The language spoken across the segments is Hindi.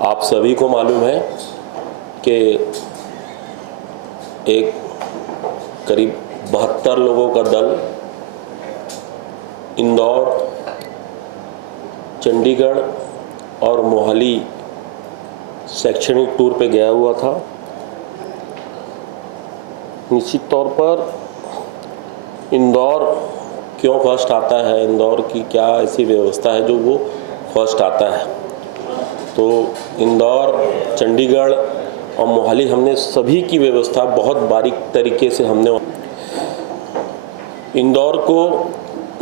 आप सभी को मालूम है कि एक करीब 72 लोगों का दल इंदौर, चंडीगढ़ और मोहाली शैक्षणिक टूर पे गया हुआ था। निश्चित तौर पर इंदौर क्यों फर्स्ट आता है, इंदौर की क्या ऐसी व्यवस्था है जो वो फर्स्ट आता है। तो इंदौर, चंडीगढ़ और मोहाली हमने सभी की व्यवस्था बहुत बारीक तरीके से हमने। इंदौर को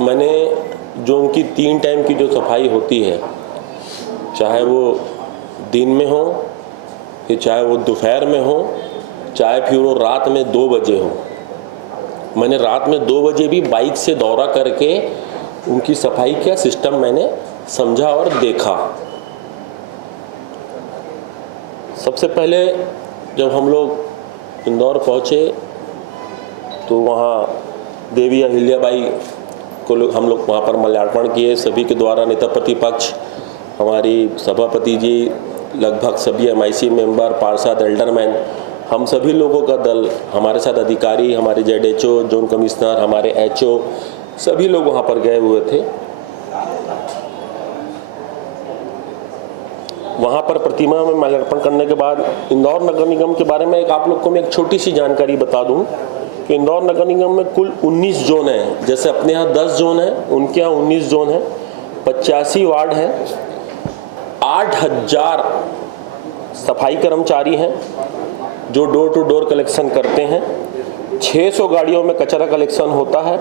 मैंने जो उनकी 3 टाइम की जो सफाई होती है, चाहे वो दिन में हो, फिर चाहे वो दोपहर में हो, चाहे फिर वो रात में 2 बजे हो। मैंने रात में 2 बजे भी बाइक से दौरा करके उनकी सफाई का सिस्टम मैंने समझा और देखा। सबसे पहले जब हम लोग इंदौर पहुँचे तो वहाँ देवी अहिल्याबाई को हम लोग वहाँ पर माल्यार्पण किए। सभी के द्वारा नेता प्रतिपक्ष, हमारी सभापति जी, लगभग सभी MIC मेंबर, पार्षद, एल्डरमैन, हम सभी लोगों का दल, हमारे साथ अधिकारी, हमारे ZHO, जोन कमिश्नर, हमारे HO, सभी लोग वहाँ पर गए हुए थे। वहाँ पर प्रतिमा में माल्यार्पण करने के बाद इंदौर नगर निगम के बारे में आप लोग को मैं एक छोटी सी जानकारी बता दूं कि इंदौर नगर निगम में कुल 19 जोन हैं। जैसे अपने यहाँ 10 जोन हैं, उनके यहाँ 19 जोन हैं, 85 वार्ड हैं, 8000 सफाई कर्मचारी हैं जो डोर टू डोर कलेक्शन करते हैं। 600 गाड़ियों में कचरा कलेक्शन होता है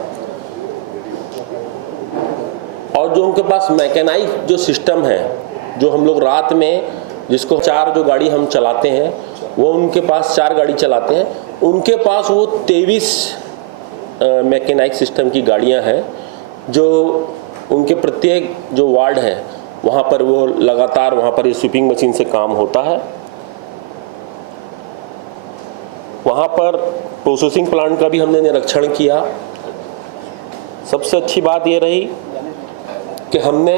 और जो उनके पास मैकेनाइज जो सिस्टम है, जो हम लोग रात में जिसको 4 जो गाड़ी हम चलाते हैं, वो उनके पास 4 गाड़ी चलाते हैं, उनके पास वो 23 मैकेनाइक सिस्टम की गाड़ियां हैं जो उनके प्रत्येक जो वार्ड है वहाँ पर वो लगातार वहाँ पर ये स्वीपिंग मशीन से काम होता है। वहाँ पर प्रोसेसिंग प्लांट का भी हमने निरीक्षण किया। सबसे अच्छी बात ये रही कि हमने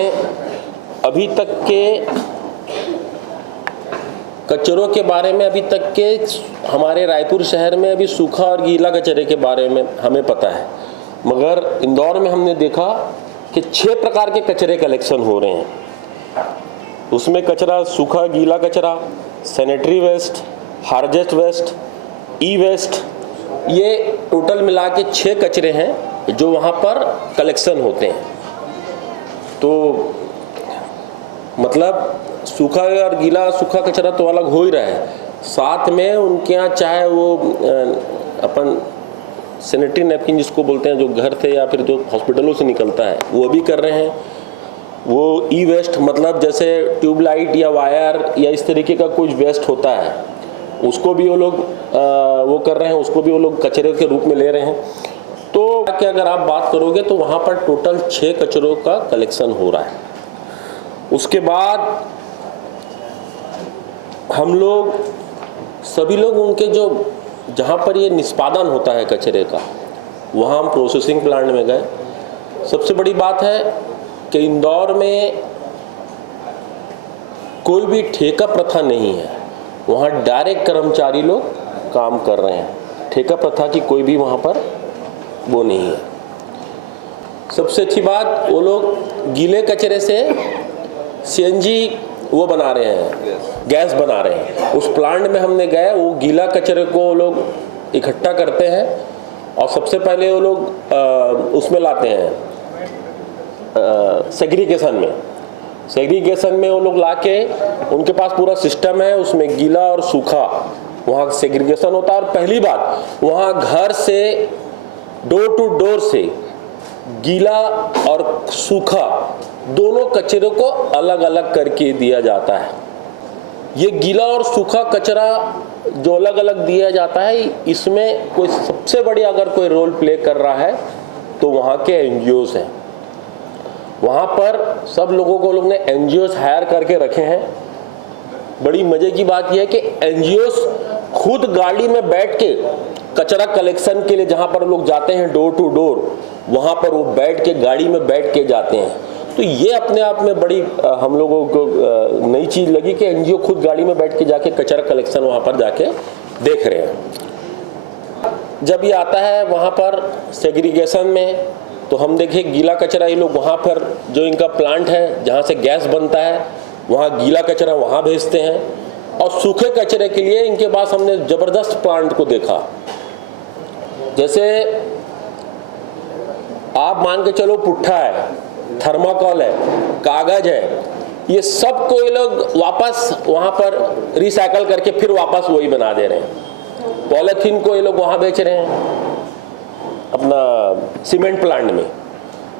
अभी तक के कचरों के बारे में, अभी तक के हमारे रायपुर शहर में अभी सूखा और गीला कचरे के बारे में हमें पता है, मगर इंदौर में हमने देखा कि 6 प्रकार के कचरे कलेक्शन हो रहे हैं। उसमें कचरा, सूखा गीला कचरा, सैनिटरी वेस्ट, हार्जेस्ट वेस्ट, ई वेस्ट, ये टोटल मिला के 6 कचरे हैं जो वहाँ पर कलेक्शन होते हैं। तो मतलब सूखा और गीला, सूखा कचरा तो अलग हो ही रहा है, साथ में उनके यहाँ चाहे वो अपन सैनिटरी नैपकिन जिसको बोलते हैं, जो घर से या फिर जो हॉस्पिटलों से निकलता है, वो भी कर रहे हैं। वो ई वेस्ट मतलब जैसे ट्यूबलाइट या वायर या इस तरीके का कुछ वेस्ट होता है, उसको भी वो लोग वो कर रहे हैं, उसको भी वो लोग कचरे के रूप में ले रहे हैं। तो कि अगर आप बात करोगे तो वहाँ पर टोटल 6 कचरों का कलेक्शन हो रहा है। उसके बाद हम लोग सभी लोग उनके जो जहाँ पर ये निष्पादन होता है कचरे का, वहाँ हम प्रोसेसिंग प्लांट में गए। सबसे बड़ी बात है कि इंदौर में कोई भी ठेका प्रथा नहीं है, वहाँ डायरेक्ट कर्मचारी लोग काम कर रहे हैं। ठेका प्रथा की कोई भी वहाँ पर वो नहीं है। सबसे अच्छी बात, वो लोग गीले कचरे से CNG वो बना रहे हैं, गैस बना रहे हैं। उस प्लांट में हमने गए, वो गीला कचरे को वो लोग इकट्ठा करते हैं और सबसे पहले वो लोग उसमें लाते हैं सेग्रीगेशन में वो लोग लाके, उनके पास पूरा सिस्टम है, उसमें गीला और सूखा वहाँ सेग्रीगेशन होता है। और पहली बात, वहाँ घर से डोर टू डोर से गीला और सूखा दोनों कचरे को अलग अलग करके दिया जाता है। ये गीला और सूखा कचरा जो अलग अलग दिया जाता है, इसमें कोई सबसे बड़ी अगर कोई रोल प्ले कर रहा है तो वहाँ के NGOs हैं। वहाँ पर सब लोगों को लोग ने NGOs हायर करके रखे हैं। बड़ी मजे की बात यह है कि NGOs खुद गाड़ी में बैठ के कचरा कलेक्शन के लिए जहाँ पर लोग जाते हैं डोर टू डोर, वहाँ पर वो बैठ के गाड़ी में बैठ के जाते हैं। तो ये अपने आप में बड़ी हम लोगों को नई चीज़ लगी कि एनजीओ खुद गाड़ी में बैठ के जाके कचरा कलेक्शन वहाँ पर जाके देख रहे हैं। जब ये आता है वहाँ पर सेग्रीगेशन में, तो हम देखें गीला कचरा ये लोग वहाँ पर जो इनका प्लांट है जहाँ से गैस बनता है वहाँ गीला कचरा वहाँ भेजते हैं, और सूखे कचरे के लिए इनके पास हमने ज़बरदस्त प्लांट को देखा। जैसे आप मान के चलो पुट्ठा है, थर्माकोल है, कागज है, ये सब को ये लोग वापस वहाँ पर रिसाइकल करके फिर वापस वही बना दे रहे हैं। पॉलीथीन को ये लोग वहाँ बेच रहे हैं अपना सीमेंट प्लांट में।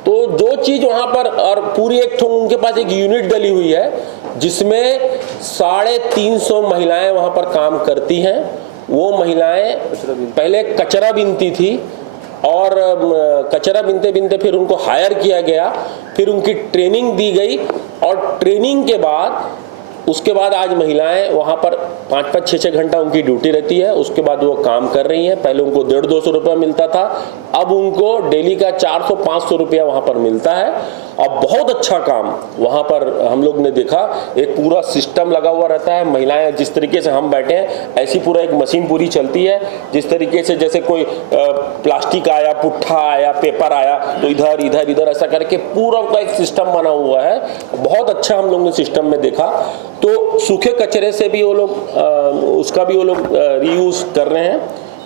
तो जो चीज़ वहाँ पर, और पूरी एक उनके पास एक यूनिट डली हुई है जिसमें 350 महिलाएं वहाँ पर काम करती हैं। वो महिलाएं पहले कचरा बीनती थी, और कचरा बीनते बीनते फिर उनको हायर किया गया, फिर उनकी ट्रेनिंग दी गई, और ट्रेनिंग के बाद उसके बाद आज महिलाएं वहाँ पर 5-5, 6-6 घंटा उनकी ड्यूटी रहती है। उसके बाद वो काम कर रही हैं। पहले उनको 150-200 रुपया मिलता था, अब उनको डेली का 400-500 रुपया वहाँ पर मिलता है। अब बहुत अच्छा काम वहाँ पर हम लोग ने देखा। एक पूरा सिस्टम लगा हुआ रहता है। महिलाएं जिस तरीके से हम बैठे हैं ऐसी पूरा एक मशीन पूरी चलती है। जिस तरीके से जैसे कोई प्लास्टिक आया, पुट्ठा आया, पेपर आया, तो इधर इधर इधर ऐसा करके पूरा का एक सिस्टम बना हुआ है। बहुत अच्छा हम लोग ने सिस्टम में देखा। तो सूखे कचरे से भी वो लोग उसका भी वो लोग रीयूज कर रहे हैं,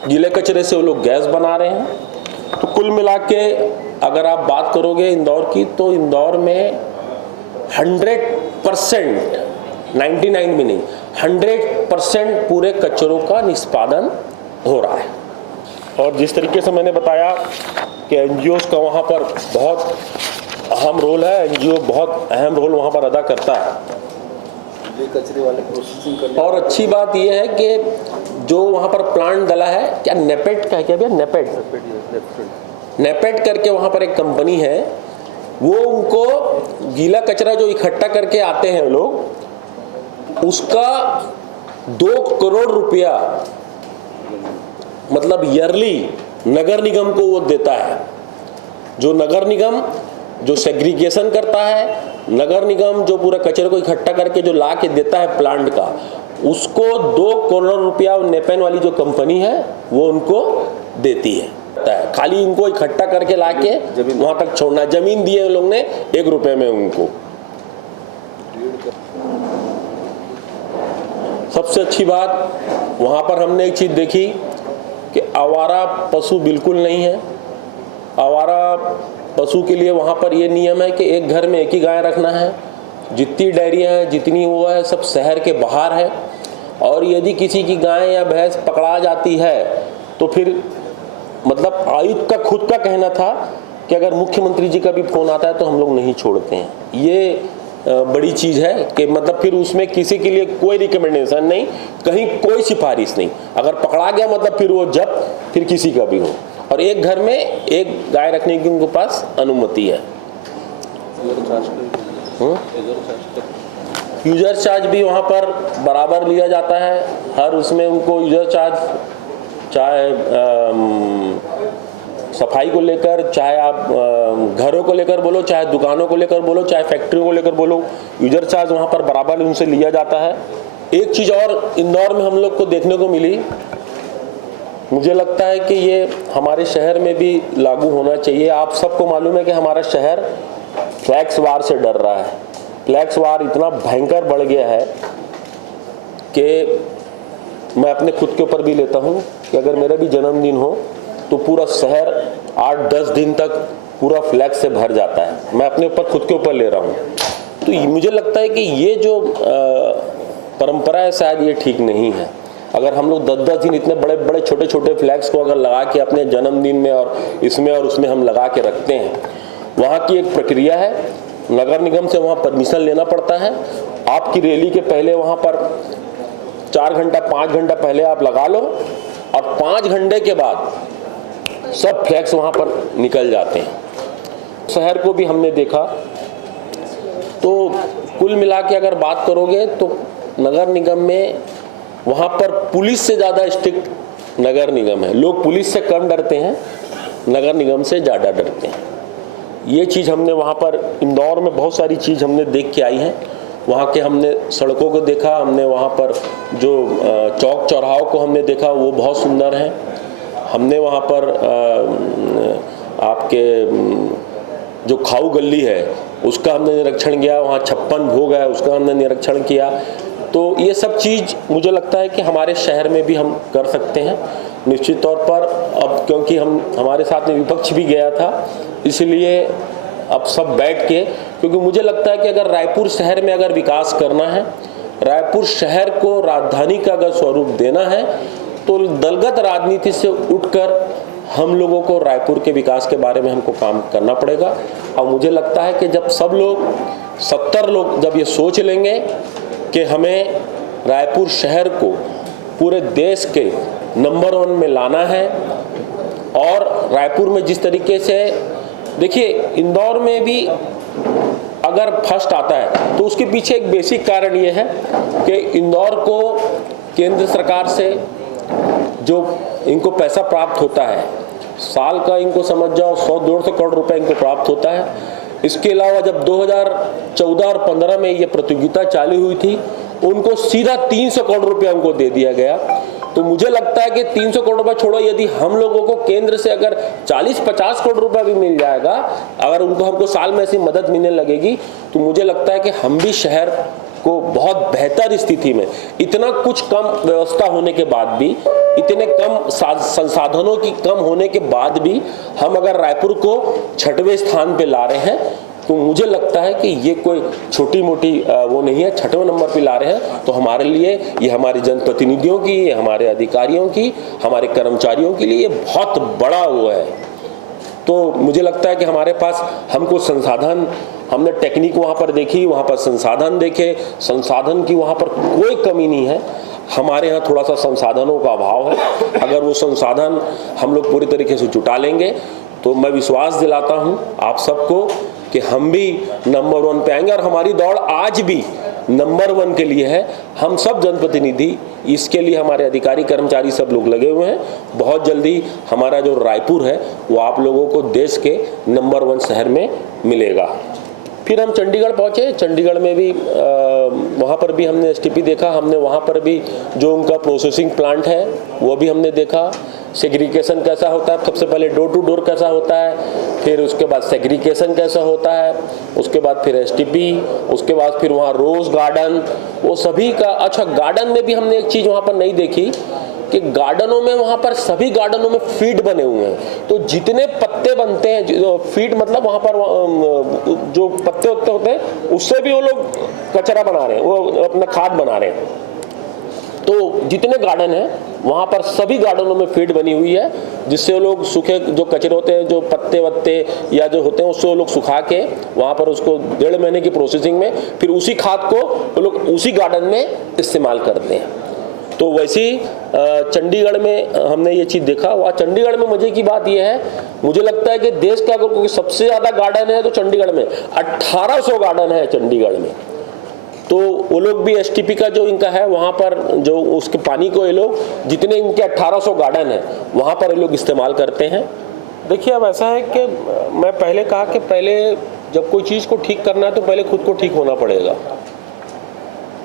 गीले कचरे से वो लोग गैस बना रहे हैं। तो कुल मिला के अगर आप बात करोगे इंदौर की, तो इंदौर में 100%, 99 भी नहीं, 100% पूरे कचरों का निष्पादन हो रहा है। और जिस तरीके से मैंने बताया कि एनजीओज का वहाँ पर बहुत अहम रोल है, एनजीओ बहुत अहम रोल वहाँ पर अदा करता है। कचरे वाले प्रोसेसिंग करने। और अच्छी बात यह है कि जो वहाँ पर प्लांट डला है, क्या नेपेट का है, क्या भैया नेपेट करके वहाँ पर एक कंपनी है, वो उनको गीला कचरा जो इकट्ठा करके आते हैं लोग, उसका 2 करोड़ रुपया मतलब ईयरली नगर निगम को वो देता है। जो नगर निगम जो सेग्रीगेशन करता है, नगर निगम जो पूरा कचरे को इकट्ठा करके जो ला के देता है प्लांट का, उसको 2 करोड़ रुपया नेपेन वाली जो कंपनी है वो उनको देती है। खाली इनको इकट्ठा करके ला के वहां तक छोड़ना। जमीन दिए लोग ने 1 रुपए में उनको। सबसे अच्छी बात वहां पर हमने एक चीज देखी कि आवारा पशु बिल्कुल नहीं है। आवारा पशु के लिए वहाँ पर ये नियम है कि एक घर में एक ही गाय रखना है। जितनी डेयरियाँ हैं, जितनी वो है, सब शहर के बाहर है। और यदि किसी की गाय या भैंस पकड़ा जाती है तो फिर मतलब आयुक्त का खुद का कहना था कि अगर मुख्यमंत्री जी का भी फोन आता है तो हम लोग नहीं छोड़ते हैं। ये बड़ी चीज़ है कि मतलब फिर उसमें किसी के लिए कोई रिकमेंडेशन नहीं, कहीं कोई सिफारिश नहीं। अगर पकड़ा गया मतलब फिर वो जब्त फिर किसी का भी हो। और एक घर में एक गाय रखने की उनके पास अनुमति है। यूजर चार्ज भी वहाँ पर बराबर लिया जाता है। हर उसमें उनको यूजर चार्ज, चाहे सफाई को लेकर, चाहे आप घरों को लेकर बोलो, चाहे दुकानों को लेकर बोलो, चाहे फैक्ट्रियों को लेकर बोलो, यूजर चार्ज वहाँ पर बराबर उनसे लिया जाता है। एक चीज़ और इंदौर में हम लोग को देखने को मिली, मुझे लगता है कि ये हमारे शहर में भी लागू होना चाहिए। आप सबको मालूम है कि हमारा शहर फ्लैक्स वार से डर रहा है। फ्लैक्स वार इतना भयंकर बढ़ गया है कि मैं अपने खुद के ऊपर भी लेता हूँ कि अगर मेरा भी जन्मदिन हो तो पूरा शहर 8-10 दिन तक पूरा फ्लैक्स से भर जाता है। मैं अपने ऊपर खुद के ऊपर ले रहा हूँ। तो मुझे लगता है कि ये जो परंपरा है शायद ये ठीक नहीं है। अगर हम लोग 10-10 दिन इतने बड़े बड़े छोटे छोटे फ्लैग्स को अगर लगा के अपने जन्मदिन में और इसमें और उसमें हम लगा के रखते हैं, वहाँ की एक प्रक्रिया है, नगर निगम से वहाँ परमिशन लेना पड़ता है। आपकी रैली के पहले वहाँ पर 4 घंटा 5 घंटा पहले आप लगा लो, और 5 घंटे के बाद सब फ्लैग्स वहाँ पर निकल जाते हैं। शहर को भी हमने देखा। तो कुल मिला के अगर बात करोगे तो नगर निगम में वहाँ पर पुलिस से ज़्यादा स्ट्रिक्ट नगर निगम है। लोग पुलिस से कम डरते हैं, नगर निगम से ज़्यादा डरते हैं। ये चीज़ हमने वहाँ पर इंदौर में बहुत सारी चीज़ हमने देख के आई हैं। वहाँ के हमने सड़कों को देखा, हमने वहाँ पर जो चौक चौराहों को हमने देखा, वो बहुत सुंदर हैं। हमने वहाँ पर आपके जो खाऊ गली है उसका हमने निरीक्षण किया, वहाँ 56 भोग है उसका हमने निरीक्षण किया। तो ये सब चीज़ मुझे लगता है कि हमारे शहर में भी हम कर सकते हैं निश्चित तौर पर। अब क्योंकि हमारे साथ में विपक्ष भी गया था, इसलिए अब सब बैठ के, क्योंकि मुझे लगता है कि अगर रायपुर शहर में अगर विकास करना है, रायपुर शहर को राजधानी का अगर स्वरूप देना है, तो दलगत राजनीति से उठकर हम लोगों को रायपुर के विकास के बारे में हमको काम करना पड़ेगा। और मुझे लगता है कि जब सब लोग 70 लोग जब ये सोच लेंगे कि हमें रायपुर शहर को पूरे देश के नंबर 1 में लाना है, और रायपुर में जिस तरीके से देखिए इंदौर में भी अगर फर्स्ट आता है तो उसके पीछे एक बेसिक कारण ये है कि इंदौर को केंद्र सरकार से जो इनको पैसा प्राप्त होता है, साल का इनको समझ जाओ 100-150 करोड़ रुपए इनको प्राप्त होता है। इसके अलावा जब 2014 और 15 में ये प्रतियोगिता चालू हुई थी, उनको सीधा 300 करोड़ रुपया उनको दे दिया गया। तो मुझे लगता है कि 300 करोड़ रुपए छोड़ो, यदि हम लोगों को केंद्र से अगर 40-50 करोड़ रुपए भी मिल जाएगा, अगर उनको हमको साल में ऐसी मदद मिलने लगेगी, तो मुझे लगता है कि हम भी शहर को बहुत बेहतर स्थिति में, इतना कुछ कम व्यवस्था होने के बाद भी, इतने कम संसाधनों की कम होने के बाद भी हम अगर रायपुर को 6वें स्थान पे ला रहे हैं, तो मुझे लगता है कि ये कोई छोटी मोटी वो नहीं है। 6वें नंबर पे ला रहे हैं, तो हमारे लिए, ये हमारे जनप्रतिनिधियों की, ये हमारे अधिकारियों की, हमारे कर्मचारियों के लिए ये बहुत बड़ा वो है। तो मुझे लगता है कि हमारे पास हमको संसाधन, हमने टेक्निक वहाँ पर देखी, वहाँ पर संसाधन देखे, संसाधन की वहाँ पर कोई कमी नहीं है। हमारे यहाँ थोड़ा सा संसाधनों का अभाव है। अगर वो संसाधन हम लोग पूरी तरीके से जुटा लेंगे, तो मैं विश्वास दिलाता हूँ आप सबको कि हम भी नंबर 1 पे आएंगे। और हमारी दौड़ आज भी नंबर 1 के लिए है। हम सब जनप्रतिनिधि, इसके लिए हमारे अधिकारी कर्मचारी सब लोग लगे हुए हैं। बहुत जल्दी हमारा जो रायपुर है वो आप लोगों को देश के नंबर 1 शहर में मिलेगा। फिर हम चंडीगढ़ पहुँचे। चंडीगढ़ में भी वहाँ पर भी हमने एसटीपी देखा। हमने वहाँ पर भी जो उनका प्रोसेसिंग प्लांट है वो भी हमने देखा। सेग्रीगेशन कैसा होता है, सबसे पहले डोर टू डोर कैसा होता है, फिर उसके बाद सेग्रीगेशन कैसा होता है, उसके बाद फिर एसटीपी, उसके बाद फिर वहाँ रोज़ गार्डन, वो सभी का। अच्छा, गार्डन में भी हमने एक चीज़ वहाँ पर नहीं देखी कि गार्डनों में, वहाँ पर सभी गार्डनों में फीड बने हुए हैं। तो जितने पत्ते बनते हैं, फीड मतलब वहाँ पर जो पत्ते होते हैं उससे भी वो लोग कचरा बना रहे हैं, वो अपना खाद बना रहे हैं। तो जितने गार्डन हैं वहाँ पर सभी गार्डनों में फीड बनी हुई है, जिससे वो लोग सूखे जो कचरे होते हैं, जो पत्ते वत्ते या जो होते हैं, उससे वो लोग सुखा के वहाँ पर उसको 1.5 महीने की प्रोसेसिंग में फिर उसी खाद को वो लोग उसी गार्डन में इस्तेमाल करते हैं। तो वैसे ही चंडीगढ़ में हमने ये चीज़ देखा। वहाँ चंडीगढ़ में मजे की बात यह है, मुझे लगता है कि देश का अगर कोई सबसे ज़्यादा गार्डन है तो चंडीगढ़ में 1800 गार्डन है चंडीगढ़ में। तो वो लोग भी एसटीपी का जो इनका है वहाँ पर जो उसके पानी को ये लोग, जितने इनके 1800 गार्डन हैं वहाँ पर ये लोग इस्तेमाल करते हैं। देखिए, अब ऐसा है कि मैं पहले कहा कि पहले जब कोई चीज़ को ठीक करना है तो पहले खुद को ठीक होना पड़ेगा।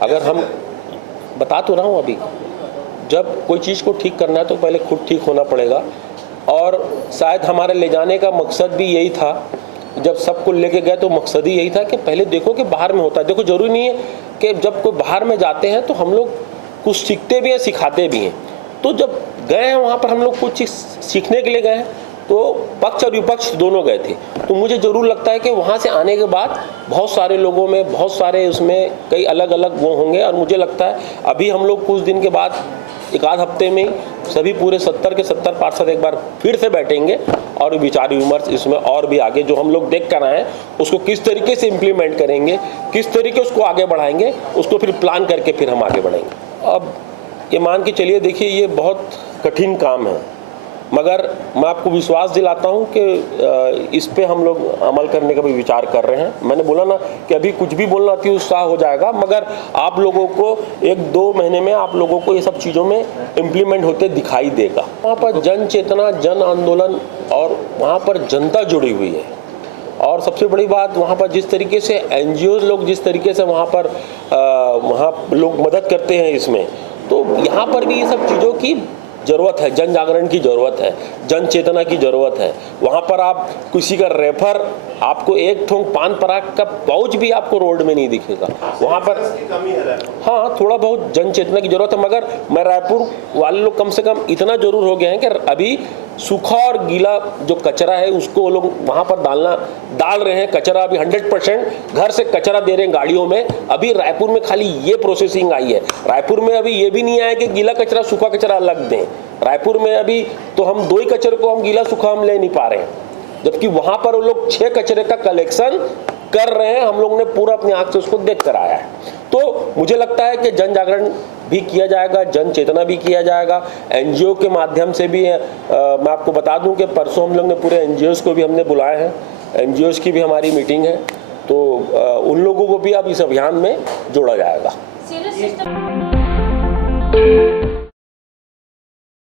अगर हम बता तो रहा हूँ अभी, जब कोई चीज़ को ठीक करना है तो पहले खुद ठीक होना पड़ेगा। और शायद हमारे ले जाने का मकसद भी यही था। जब सबको लेके गए तो मकसद ही यही था कि पहले देखो कि बाहर में होता है। देखो, जरूरी नहीं है कि जब कोई बाहर में जाते हैं तो हम लोग कुछ सीखते भी हैं, सिखाते भी हैं। तो जब गए हैं वहाँ पर हम लोग कुछ चीज़ सीखने के लिए गए हैं, तो पक्ष और विपक्ष दोनों गए थे। तो मुझे ज़रूर लगता है कि वहाँ से आने के बाद बहुत सारे लोगों में, बहुत सारे उसमें कई अलग अलग वो होंगे। और मुझे लगता है अभी हम लोग कुछ दिन के बाद, 1-आध हफ्ते में सभी पूरे 70 के 70 पार्षद एक बार फिर से बैठेंगे और विचार विमर्श इसमें और भी आगे जो हम लोग देख कर आए हैं उसको किस तरीके से इम्प्लीमेंट करेंगे, किस तरीके उसको आगे बढ़ाएंगे, उसको फिर प्लान करके फिर हम आगे बढ़ेंगे। अब ये मान के चलिए, देखिए ये बहुत कठिन काम है, मगर मैं आपको विश्वास दिलाता हूं कि इस पे हम लोग अमल करने का भी विचार कर रहे हैं। मैंने बोला ना कि अभी कुछ भी बोलना अति उत्साह हो जाएगा, मगर आप लोगों को 1-2 महीने में आप लोगों को ये सब चीज़ों में इम्प्लीमेंट होते दिखाई देगा। वहाँ पर जन चेतना, जन आंदोलन और वहाँ पर जनता जुड़ी हुई है। और सबसे बड़ी बात वहाँ पर जिस तरीके से एनजीओ लोग जिस तरीके से वहाँ पर वहाँ लोग मदद करते हैं इसमें, तो यहाँ पर भी ये सब चीज़ों की ज़रूरत है, जन जागरण की ज़रूरत है, जन चेतना की ज़रूरत है। वहाँ पर आप किसी का रेफर, आपको एक ठोंग पान पराग का पाउच भी आपको रोड में नहीं दिखेगा वहाँ पर। हाँ, थोड़ा बहुत जन चेतना की ज़रूरत है, मगर मैं रायपुर वाले लोग कम से कम इतना ज़रूर हो गए हैं कि अभी सूखा और गीला जो कचरा है उसको वो लोग वहाँ पर डाल रहे हैं। कचरा अभी 100% घर से कचरा दे रहे हैं गाड़ियों में। अभी रायपुर में खाली ये प्रोसेसिंग आई है। रायपुर में अभी ये भी नहीं आया कि गीला कचरा सूखा कचरा अलग दें। रायपुर में अभी तो हम 2 ही कचरे को हम गीला सूखा हम ले नहीं पा रहे हैं, जबकि वहाँ पर वो लोग 6 कचरे का कलेक्शन कर रहे हैं। हम लोग ने पूरा अपनी आंख से उसको देख कर आया है। तो मुझे लगता है कि जन जागरण भी किया जाएगा, जन चेतना भी किया जाएगा, एनजीओ के माध्यम से भी। मैं आपको बता दूं कि परसों हम लोग ने पूरे एनजीओज़ को भी हमने बुलाए हैं, एनजीओज़ की भी हमारी मीटिंग है, तो उन लोगों को भी अब इस अभियान में जोड़ा जाएगा।